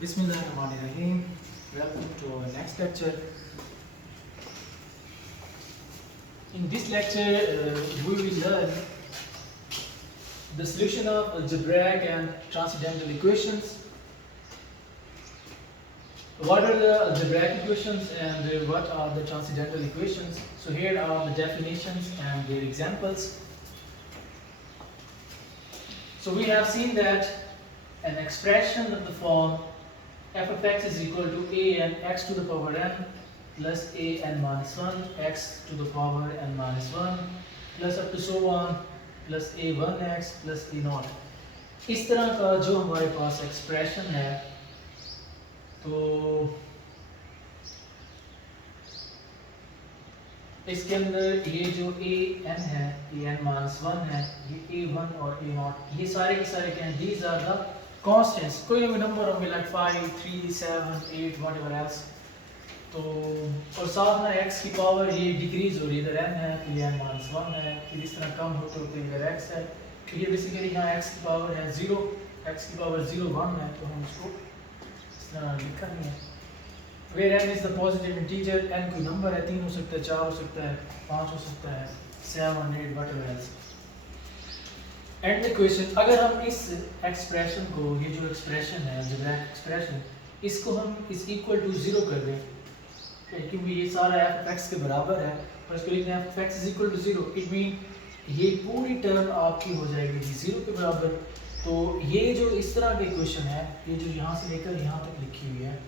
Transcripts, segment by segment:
Bismillahirrahmanirrahim. Welcome to our next lecture. In this lecture, we will learn the solution of algebraic and transcendental equations. What are the algebraic equations and what are the transcendental equations? So here are the definitions and their examples. So we have seen that an expression of the form f of x is equal to a n x to the power n plus a n minus 1 x to the power n minus 1 plus up to so on plus a 1x plus a naught. इस तरह का जो हमारे पास expression है तो इसके अंदर ये जो a n है a n minus 1 है ये a1 और a naught ये सारे के सारे क्या हैं these are the constants कोई भी नंबर होंगे like 5 3 7 8 whatever else तो और साथ में x की पावर ये डिक्रीज हो रही है इधर n है तो ये n minus 1 है फिर इस तरह कम होते होते इधर x है तो ये बेसिकली यहाँ x की पावर है 0 x की पावर 0 1 है तो हम उसको इस तरह लिखा नहीं है where n is the positive integer n कोई नंबर है 3 हो सकता है 4 हो सकता है 5 हो सकता है 7 8 whatever else and the question अगर हम इस एक्सप्रेशन को ये जो एक्सप्रेशन है अलजेब्रिक एक्सप्रेशन इसको हम इस इक्वल टू 0 कर दें क्योंकि ये सारा f of x के बराबर है और इसको लिखते हैं f of x is equal to 0 it mean ये पूरी टर्म आपकी हो जाएगी 0 के बराबर तो ये जो इस तरह का इक्वेशन है ये जो यहाँ से लेकर यहाँ तक लिखी हुई है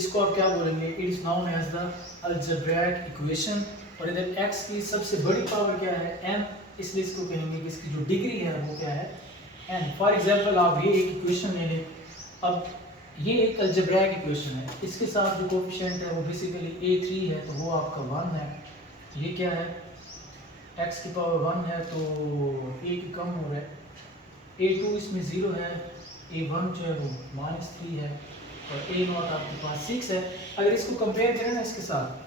इसको आप क्या बोलेंगे it is known as the algebraic equation और इधर x की सबसे बड़ी पावर क्या है m इसलिए इसको कहेंगे कि इसकी जो डिग्री है वो क्या है n फॉर एग्जांपल आप ये एक इक्वेशन ले लें अब ये एक अलजेब्रिक इक्वेशन है इसके साथ जो कोएफिशिएंट है वो बेसिकली a3 है तो वो आपका 1 है ये क्या है x की पावर 1 है तो a की कम हो रहा है a2 इसमें 0 है a1 जो है वो -3 है और a नॉट आपके पास 6 है अगर इसको कंपेयर करें ना इसके साथ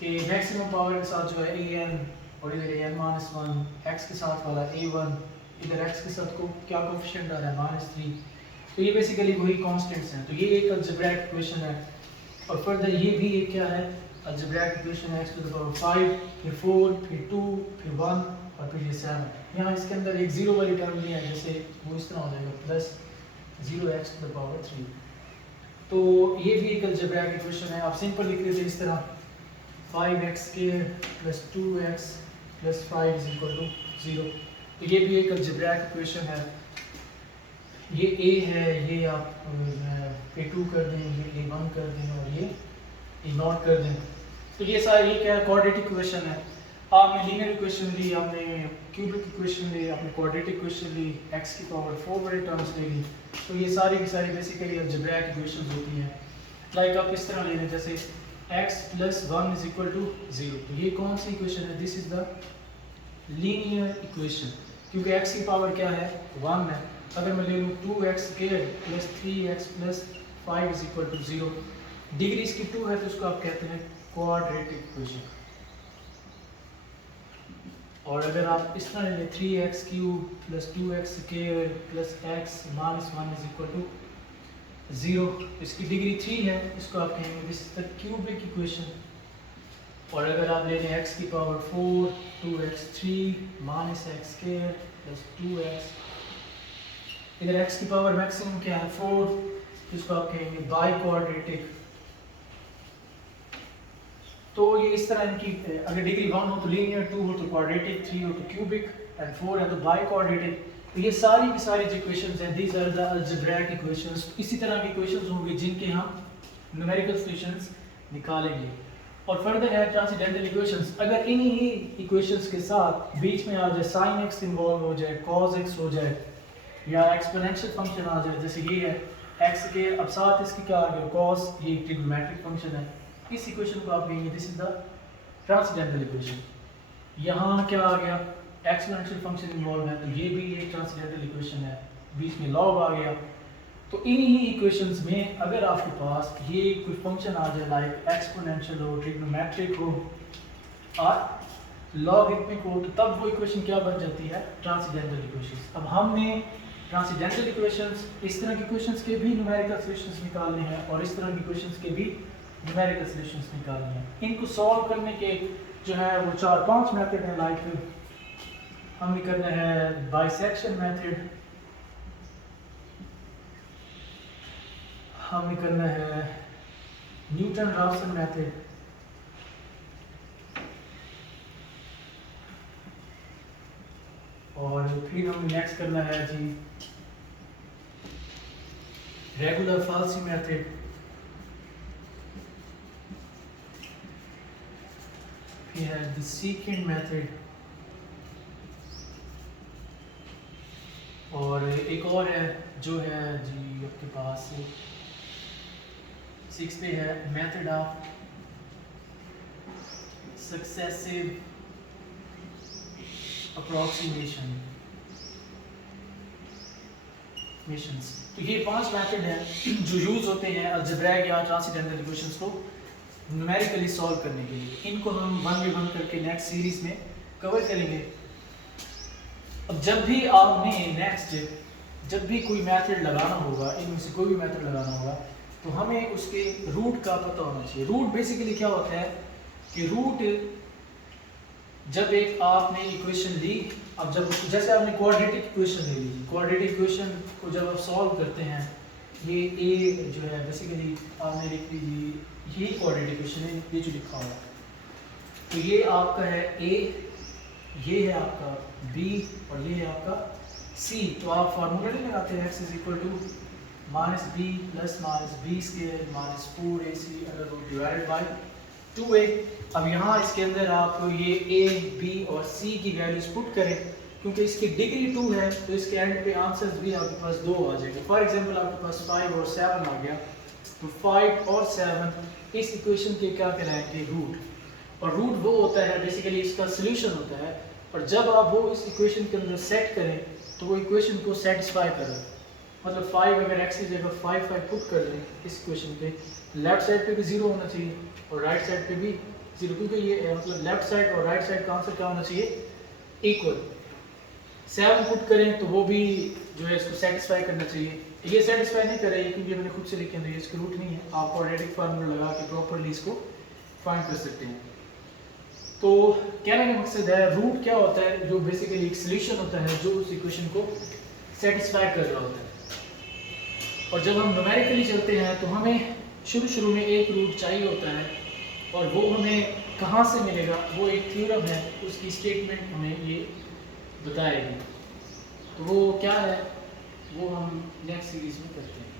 कि मैक्सिमम पावर के साथ जो है an और इधर n minus 1 x के साथ वाला a1 इधर x के साथ को क्या कोएफिशिएंट आ रहा है -3 तो ये बेसिकली वही कांस्टेंट्स हैं तो ये एक अलजेब्रिक इक्वेशन है और फर्दर ये भी एक क्या है अलजेब्रिक इक्वेशन है x टू द पावर 5 फिर 4 फिर 2 फिर 1 और फिर ये 7 यहाँ इसके अंदर एक 0 वाली टर्म ली है जैसे वो इस तरह हो जाएगा plus 0x to the power 3 तो ये भी एक अलजेब्रिक इक्वेशन है आप सिंपल लिख लेते हैं इस तरह 5x square plus 2x plus 5 is equal to 0 तो ये भी एक अलजेब्रिक इक्वेशन है ये a है ये आप a2 कर दें ये a1 कर दें और ये a नॉट कर दें तो ये सारी ये क्या है क्वाड्रेटिक इक्वेशन है आपने लीनियर इक्वेशन ली आपने क्यूबिक इक्वेशन ली आपने क्वाड्रेटिक इक्वेशन ली x की पावर 4 वाली टर्म्स ले ली तो ये सारी की सारी बेसिकली अलजेब्रिक इक्वेशंस होती हैं लाइक आप इस तरह ले लें जैसे x plus 1 is equal to 0 तो ये कौन सी इक्वेशन है this is the linear equation क्योंकि x की पावर क्या है 1 है अगर मैं ले लूँ 2x squared plus 3x plus 5 is equal to 0 degree इसकी 2 है तो उसको आप कहते हैं क्वाड्रेटिक इक्वेशन और अगर आप इस तरह ले 3x cube plus 2x squared plus x minus 1 is equal to 0 इसकी डिग्री 3 है इसको आप कहेंगे this is the cubic equation और अगर आप ले लें x की power 4 2x 3 minus x squared plus 2x इधर x की पावर मैक्सिमम क्या है 4 इसको आप कहेंगे बाई क्वाड्रेटिक तो ये इस तरह इनकी अगर डिग्री 1 हो तो लीनियर 2 हो तो क्वाड्रेटिक 3 हो तो क्यूबिक एंड 4 है तो बाई क्वाड्रेटिक तो ये सारी की सारी जो इक्वेशंस हैं these are the algebraic equations इसी तरह की इक्वेशंस होंगे जिनके हम न्यूमेरिकल सॉल्यूशंस निकालेंगे और फर्दर है ट्रांसेंडेंटल इक्वेशंस अगर इन्हीं ही इक्वेशंस के साथ बीच में आ जाए sin x इन्वॉल्व हो जाए cos x हो जाए या एक्सपोनेंशियल फंक्शन आ जाए जैसे ये है x के अब साथ इसकी क्या आ गया cos ये ट्रिग्नोमेट्रिक फंक्शन है इस इक्वेशन को आप कहेंगे this is the transcendental equation यहाँ क्या आ गया एक्सपोनेंशियल फंक्शन इन्वॉल्व है तो ये भी एक ट्रांसेंडेंटल इक्वेशन है बीच में लॉग आ गया तो इन्हीं ही इक्वेशंस में अगर आपके पास ये कोई फंक्शन आ जाए लाइक एक्सपोनेंशियल हो ट्रिग्नोमेट्रिक हो और लॉगरिथमिक हो तो तब वो इक्वेशन क्या बन जाती है ट्रांसेंडेंटल इक्वेशन अब हमने ट्रांसेंडेंटल इक्वेशंस, इस तरह के क्वेश्चंस के भी न्यूमेरिकल सॉल्यूशंस निकालने हैं और इस तरह के क्वेश्चंस के भी न्यूमेरिकल सॉल्यूशंस निकालने हैं। इनको सॉल्व करने के जो है वो 4-5 मेथड हैं। लाइक हमें करना है बाइसेक्शन मेथड, हमें करना है न्यूटन राफसन मेथड, और फिर हमें नेक्स्ट करना है जी रेगुलर फाल्सी मेथड, फिर है द सेकेंड मेथड, और एक और है जो है जी आपके पास 6 पे है मेथड ऑफ सक्सेसिव अप्रॉक्सीमेशन। तो ये 5 मेथड हैं जो यूज होते हैं अलजेब्रिक या ट्रांसेंडेंटल इक्वेशंस को न्यूमेरिकली सॉल्व करने के लिए। इनको हम 1 बाय 1 करके नेक्स्ट सीरीज में कवर करेंगे। अब जब भी आपने जब भी कोई मेथड लगाना होगा, इनमें से कोई भी मेथड लगाना होगा, तो हमें उसके रूट का पता होना चाहिए। रूट बेसिकली क्या होता है कि रूट जब एक आपने इक्वेशन ली, अब जब जैसे आपने क्वाड्रेटिक इक्वेशन ले ली, क्वाड्रेटिक इक्वेशन को जब आप सॉल्व करते हैं, ये ए जो है बेसिकली आपने लिख लीजिए यही क्वाड्रेटिक इक्वेशन है, ये जो लिखा हुआ है, तो ये आपका है ए, ये है आपका बी और ये है आपका सी। तो आप फार्मूला नहीं लगाते हैं x is equal to minus B plus minus B square minus 4ac under root divided by 2a। अब यहाँ इसके अंदर आप ये a, b और c की वैल्यूज पुट करें, क्योंकि इसकी डिग्री 2 है तो इसके एंड पे आंसर्स भी आपके पास 2 आ जाएंगे। फॉर एग्जांपल आपके पास 5 और 7 आ गया, तो 5 और 7 इस इक्वेशन के क्या कहलाएंगे, रूट। और रूट वो होता है बेसिकली इसका सोल्यूशन होता है, और जब आप वो इस इक्वेशन के अंदर सेट करें तो वो इक्वेशन को सेटिस्फाई करें। मतलब 5 अगर x की जगह 5 पुट कर दें इस इक्वेशन पे, लेफ्ट साइड पे भी 0 होना चाहिए और राइट साइड पे भी 0, क्योंकि ये मतलब लेफ्ट साइड और राइट साइड का आंसर क्या होना चाहिए, इक्वल। 7 पुट करें तो वो भी जो है इसको सेटिस्फाई करना चाहिए। ये सेटिस्फाई नहीं कर रही है क्योंकि मैंने खुद से लिखे हैं, तो ये इसका रूट नहीं है। आप क्वाड्रेटिक फार्मूला लगा के प्रॉपर्ली इसको फाइंड कर सकते हैं। तो कहने का मकसद है रूट क्या होता है, जो बेसिकली एक सोल्यूशन होता है जो उस इक्वेशन को सेटिस्फाई कर रहा होता है। और जब हम न्यूमेरिकली चलते हैं तो हमें शुरू में एक रूट चाहिए होता है, और वो हमें कहाँ से मिलेगा, वो एक थ्योरम है, उसकी स्टेटमेंट हमें ये बताएगी। तो वो क्या है, वो हम नेक्स्ट सीरीज में करते हैं।